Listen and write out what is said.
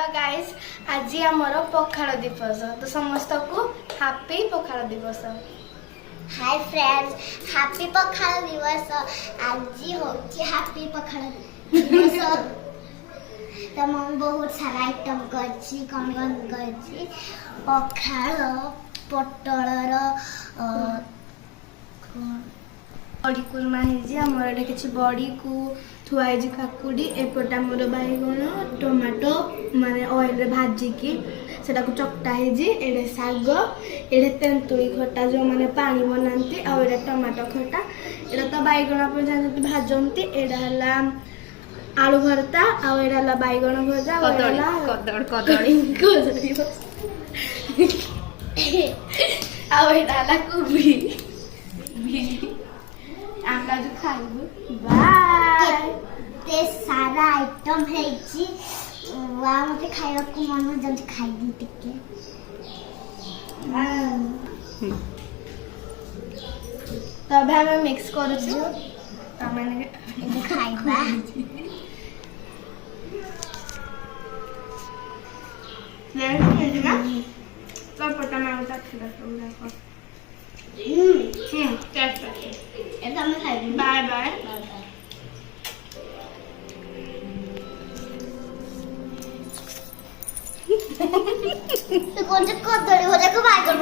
Hello guys आज आमर पखाड़ दिवस तो समस्त को हैप्पी पखाड़ दिवस। हाय फ्रेंड्स हैप्पी पखाड़ दिवस। आज होची हैप्पी पखाड़ दिवस। तो हम बहुत सारा आइटम करछि कौन करछि पखाड़ पटलर बड़ी कुर्मा है आमर एटा किछि बड़ी को थुआई काकुड़ी एपटा मोर बैगण टमाटो माने ऑयल रे भाजी की सेटा को चकटा है एडे साग एडे तेंतुली खट्टा जो माने पानी बनांती आ एडे टमाटो खट्टा एडा तो बैगण अपन जानते भाजंती एडा हला आलू भरता आ एडा हला बैगण भजा आ एडा कदड़ी आ एडा हला कोबी आमला जो खाइबो बाय ते सारा आइटम है छी वा मते खाइबा को मन जल्दी खाइ दी टिके। तब हमें मिक्स करू तमने ये खाइबा ले ना तब पता मैं उठा के रखूंगा। टेस्ट एकदम मैं खाइबी। बाय बाय तो कौन से कदड़ी हो जाएगा बाय कर